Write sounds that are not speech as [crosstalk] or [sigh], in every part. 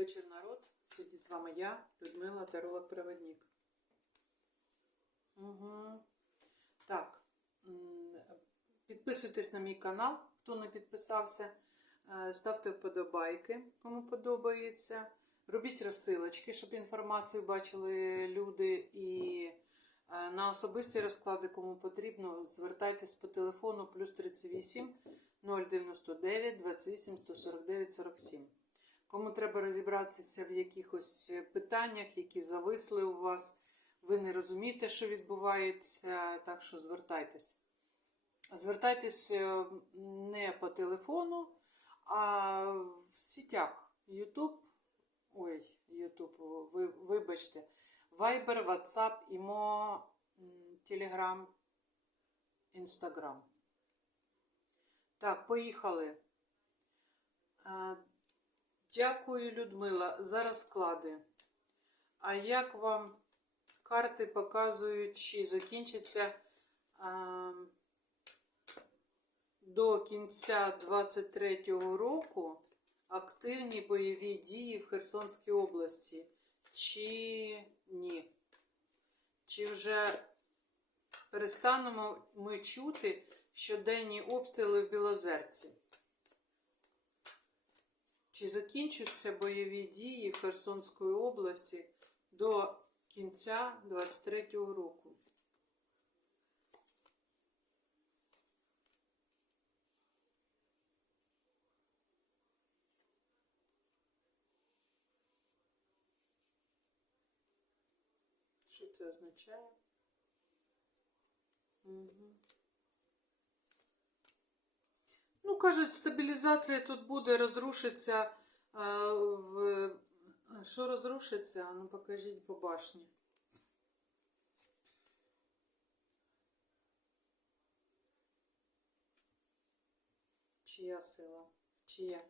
вечір, народ. Сьогодні з вами я, Людмила, таролог-проводник. Угу. Так, підписуйтесь на мій канал, хто не підписався. Е, Ставте вподобайки, кому подобається. Робіть розсилочки, щоб інформацію бачили люди. І е, на особисті розклади, кому потрібно, звертайтесь по телефону плюс 38 099 28 149 47. Кому треба розібратися в якихось питаннях, які зависли у вас, ви не розумієте, що відбувається, так що звертайтесь. Звертайтесь е, не по телефону, а в сітях YouTube, ой, ви, вибачте, Viber, WhatsApp, м, Telegram, Instagram. Так, поїхали. Дякую, Людмила, за розклади. А як вам карти показують, чи закінчиться а, до кінця 23-го року активні бойові дії в Херсонській області? Чи ні? Чи вже перестанемо ми чути щоденні обстріли в Білозерці? Чи закінчаться бойові дії в Херсонської області до кінця 23-го року? Що це означає? Угу. Ну, кажуть, стабілізація тут буде, розрушиться. е, в... Що розрушиться? Ну, покажіть по башні. Чия сила? Чия?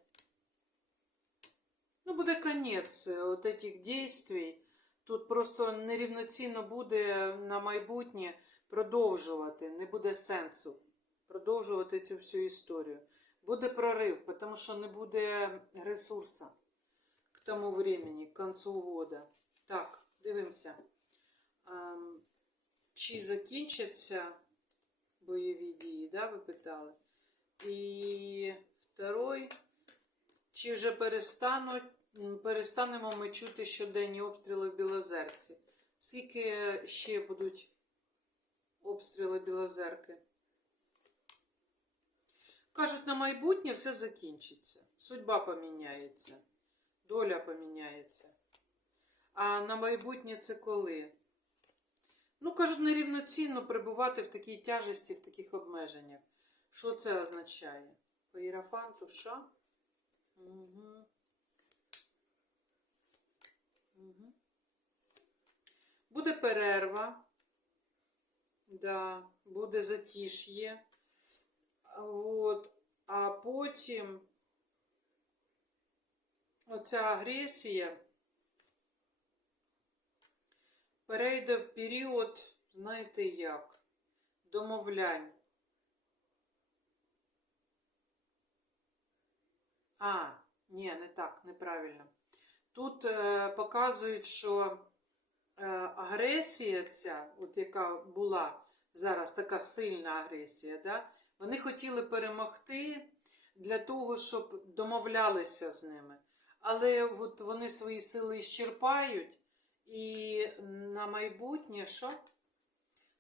Ну, буде конець е, от этих действий. Тут просто нерівноцінно буде на майбутнє продовжувати, не буде сенсу продовжувати цю всю історію. Буде прорив, тому що не буде ресурсу к тому времени, к концу года. Так, дивимося. Ем, Чи закінчаться бойові дії, да, ви питали? І второй, чи вже перестануть, перестанемо ми чути щоденні обстріли в Білозерці? Скільки ще будуть обстріли Білозерки? Кажуть, на майбутнє все закінчиться. Судьба поміняється, доля поміняється. А на майбутнє це коли? Ну, кажуть, нерівноцінно перебувати в такій тяжесті, в таких обмеженнях. Що це означає? По Єрафанту що? Угу. Угу. Буде перерва. Да, буде затиш'є. От, а потім оця агресія перейде в період, знаєте як, домовлянь. А, ні, не так, неправильно. Тут е, показують, що е, агресія ця, от яка була зараз така сильна агресія, да, вони хотіли перемогти для того, щоб домовлялися з ними. Але от вони свої сили іщерпають, і на майбутнє що?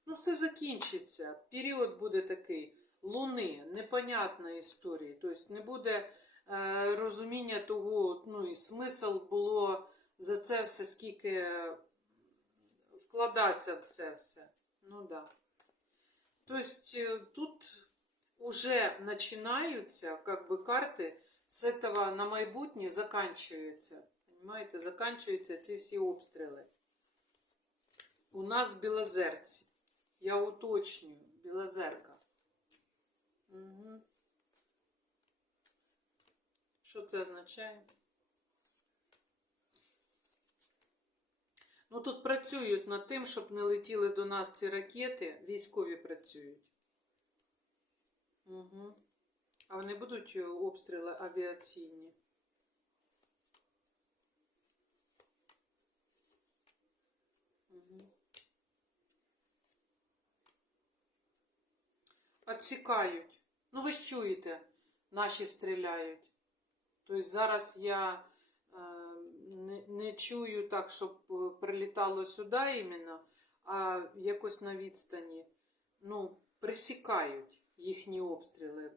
Ну, все закінчиться. Період буде такий луни, непонятної історії. Тобто не буде е, розуміння того, ну і смисл було за це все, скільки вкладатися в це все. Ну да. Тобто тут уже начинаются, как бы карты с этого на майбутнє заканчиваются. Понимаете, заканчиваются ці всі обстріли. У нас в Білозерці. Я уточнюю, Білозерка. Угу. Що це означає? Ну тут працюють над тим, щоб не летіли до нас ці ракети, військові працюють. Угу. А вони будуть е, обстріли авіаційні. Угу. Отсікають. Ну, ви ж чуєте, наші стріляють. Тобто зараз я е, не, не чую так, щоб прилітало сюди іменно, а якось на відстані. Ну, присікають їхні обстріли,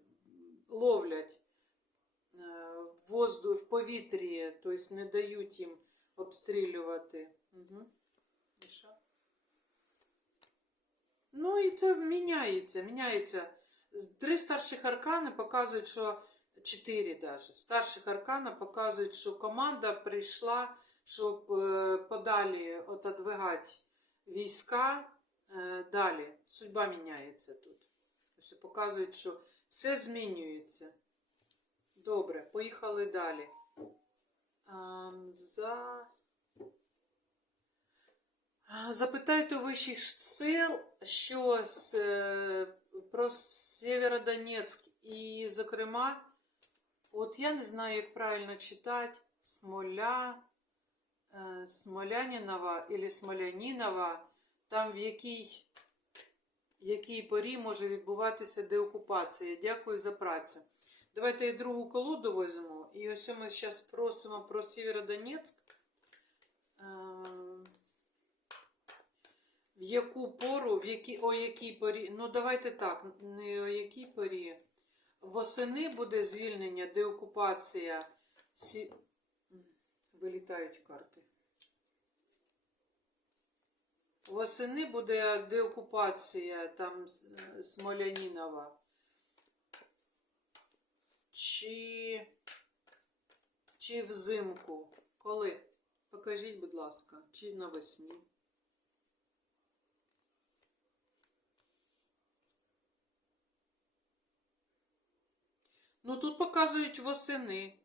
ловлять е, в воздух, в повітрі, тобто не дають їм обстрілювати. Угу. І що? Ну і це міняється, міняється. Три старших аркани показують, що чотири даже. Старших аркана показують, що команда прийшла, щоб е, подалі отодвигати війська е, далі. Судьба міняється тут. Тобто показують, що все змінюється. Добре, поїхали далі. За... Запитайте у вищих сил, що з, е, про Сєвєродонецьк і, зокрема, от я не знаю, як правильно читати, Смоля, е, Смолянінова або Смолянінова, там в якій, якій порі може відбуватися деокупація. Дякую за працю. Давайте я другу колоду візьму. І ось ми зараз просимо про Сєвєродонецьк. Ем, в яку пору, в які, о якій порі, ну давайте так, не о якій порі. Восени буде звільнення, деокупація. Сі... Вилітають карти. Восени буде деокупація там е, Смолянінова. Чи, чи взимку? Коли? Покажіть, будь ласка, чи навесні? Ну тут показують восени.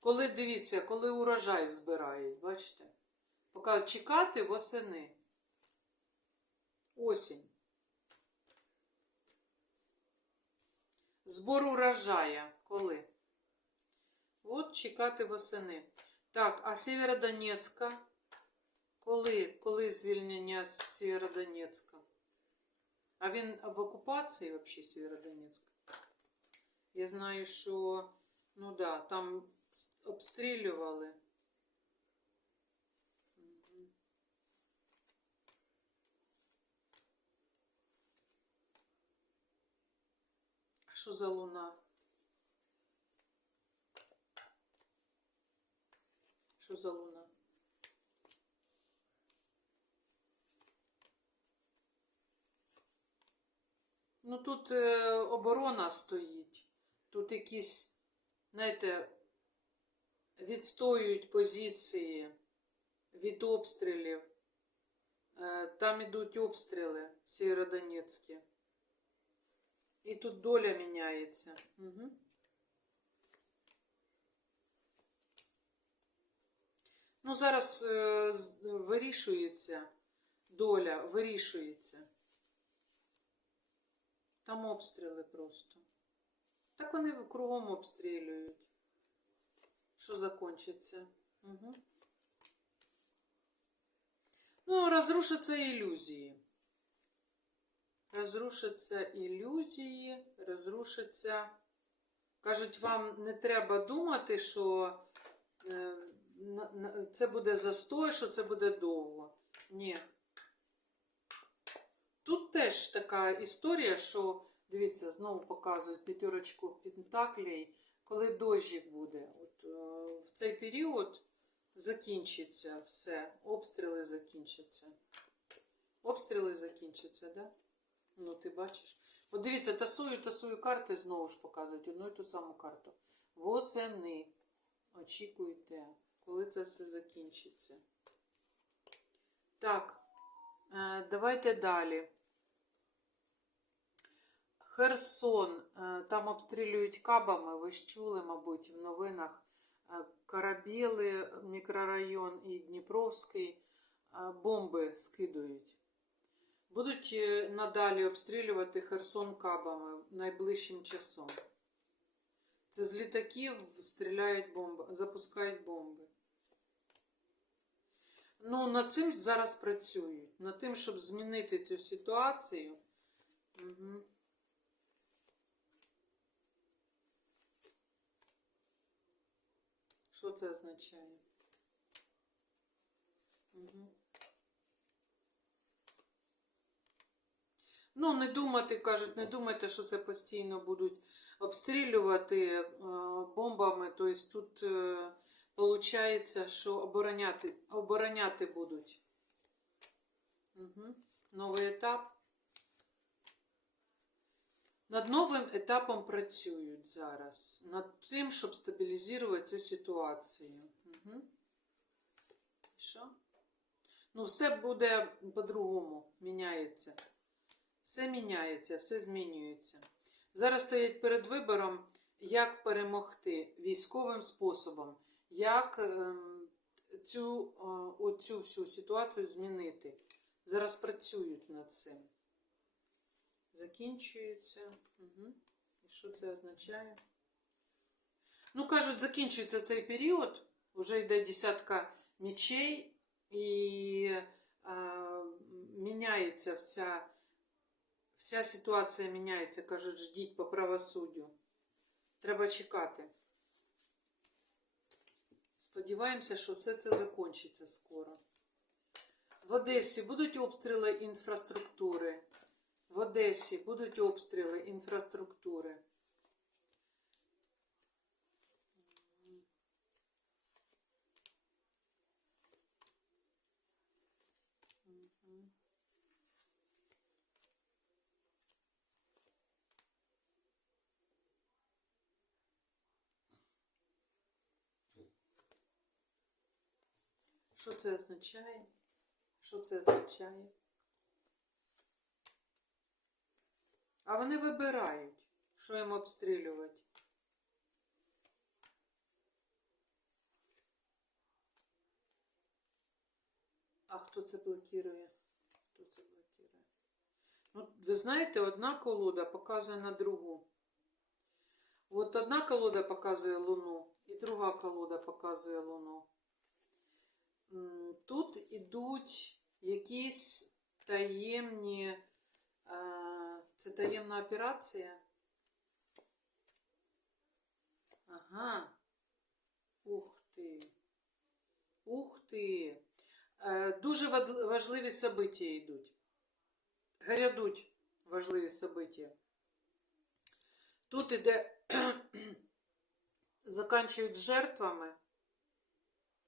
Коли дивіться, коли урожай збирають, бачите? Показують чекати восени. Осінь. Збор урожая. Коли? От чекати восени. Так, а Сєвєродонецька? Коли? Коли звільнення Сєвєродонецька? А він в окупації взагалі Сєвєродонецька? Я знаю, що, ну да, там обстрілювали. А що за луна? Що за луна? Ну тут е, оборона стоїть. Тут якісь, знаєте, відстоюють позиції від обстрілів. Е, Там ідуть обстріли Сєвєродонецькі. І тут доля міняється. Угу. Ну, зараз е, вирішується доля, вирішується. Там обстріли просто. Так вони кругом обстрілюють. Що закончиться? Угу. Ну, розрушаться ілюзії. Розрушаться ілюзії, розрушиться. Кажуть, вам не треба думати, що е, це буде застой, що це буде довго. Ні. Тут теж така історія, що, дивіться, знову показують п'ятерочку пентаклей, коли дощик буде. От, е, в цей період закінчиться все, обстріли закінчаться. Обстріли закінчаться, да? Ну, ти бачиш. От дивіться, тасую, тасую карти, знову ж показують одну і ту саму карту. Восени. Очікуйте, коли це все закінчиться. Так, е, давайте далі. Херсон. Е, Там обстрілюють кабами. Ви ж чули, мабуть, в новинах. Е, Карабіли, мікрорайон і Дніпровський е, бомби скидують. Будуть надалі обстрілювати Херсон кабами найближчим часом. Це з літаків стріляють бомби, запускають бомби. Ну, над цим зараз працюють. Над тим, щоб змінити цю ситуацію. Угу. Що це означає? Угу. Ну, не думати, кажуть, не думайте, що це постійно будуть обстрілювати е, бомбами. Тобто тут е, виходить, що обороняти, обороняти будуть. Угу. Новий етап. Над новим етапом працюють зараз. Над тим, щоб стабілізувати цю ситуацію. Угу. Що? Ну, все буде по-другому, міняється. Все міняється, все змінюється. Зараз стоять перед вибором, як перемогти військовим способом, як ем, цю, е, оцю всю ситуацію змінити. Зараз працюють над цим. Закінчується. Угу. І що це означає? Ну, кажуть, закінчується цей період, вже йде десятка мечей, і е, міняється вся. Вся ситуація міняється, кажуть, ждіть по правосуддю. Треба чекати. Сподіваємося, що все це закінчиться скоро. В Одесі будуть обстріли інфраструктури. В Одесі будуть обстріли інфраструктури. Що це означає? Що це означає? А вони вибирають, що їм обстрілювати. А хто це блокує? Хто це блокує? Ну, ви знаєте, одна колода показує на другу. От одна колода показує Луну, і друга колода показує Луну. Тут ідуть якісь таємні. Це таємна операція. Ага. Ух ти. Ух ти. Е, Дуже важливі события йдуть. Грядуть важливі события. Тут іде [clears throat] заканчують жертвами.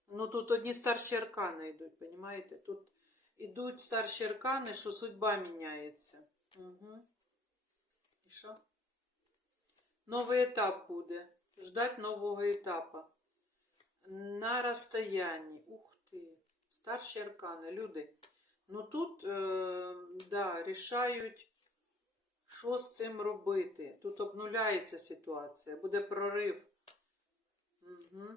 Ну тут одні старші аркани йдуть, розумієте? Тут ідуть старші аркани, що судьба міняється. Угу. І що? Новий етап буде. Ждать нового етапу. На розстоянні. Ух ти. Старші аркани, люди. Ну тут, е, да, рішають, що з цим робити. Тут обнуляється ситуація, буде прорив. Угу.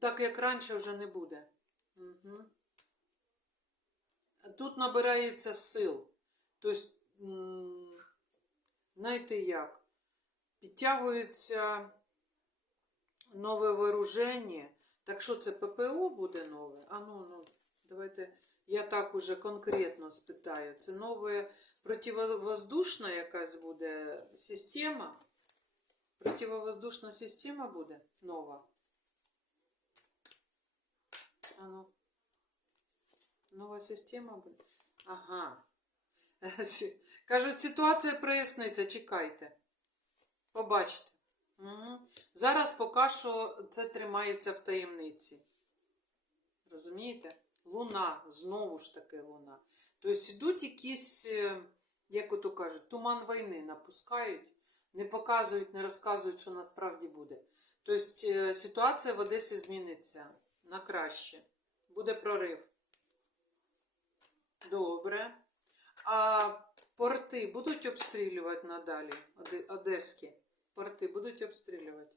Так як раніше вже не буде. Угу. Тут набирається сил. Тобто, знаєте як? Підтягується нове вооруження. Так що це ППО буде нове? А ну, ну, давайте я так уже конкретно спитаю. Це нове противовоздушна якась буде система? Противовоздушна система буде нова? А ну. Нова система буде? Ага. [laughs] Кажуть, ситуація проясниться, чекайте. Побачите. Угу. Зараз поки що це тримається в таємниці. Розумієте? Луна, знову ж таки луна. Тобто йдуть якісь, е, як ото кажуть, туман війни напускають, не показують, не розказують, що насправді буде. Тобто е, ситуація в Одесі зміниться на краще. Буде прорив. Добре. А порти будуть обстрілювати надалі? Оде- Одеські порти будуть обстрілювати?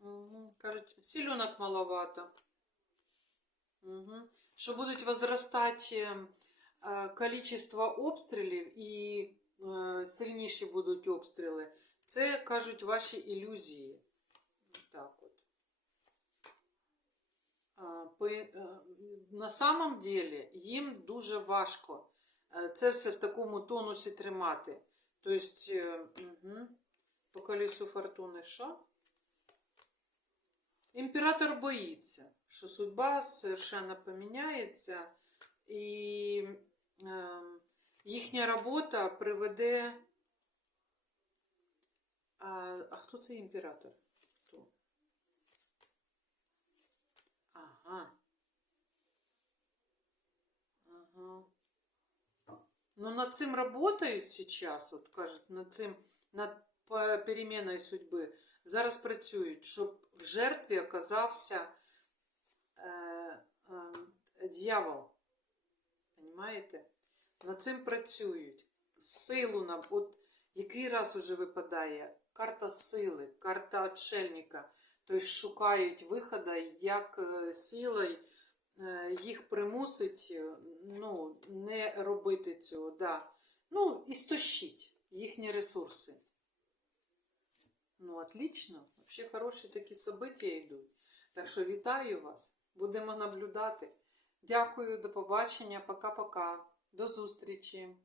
Угу. Кажуть, сіленок маловато. Угу. Що будуть возростати е, количество обстрілів і е, сильніші будуть обстріли. Це кажуть ваші ілюзії. Так от. е, на самом деле їм дуже важко це все в такому тонусі тримати. Тобто, угу. по колесу фортуни що? Імператор боїться, що судьба совершенно поміняється, і е, їхня робота приведе. А, а хто це імператор? Хто? Ага. Ага. Ну, над цим работають сейчас, от кажуть, над цим, над переміною судьби. Зараз працюють, щоб в жертві оказався е, е, дьявол. Понимаєте? Над цим працюють. Силу нам, от який раз уже випадає карта сили, карта отшельника. Тобто шукають виходу, як е, силою їх примусить е, ну, не робити цього. Да. Ну, істощить їхні ресурси. Ну, отлично. Взагалі хороші такі события йдуть. Так що вітаю вас. Будемо наблюдати. Дякую, до побачення. Пока-пока. До зустрічі.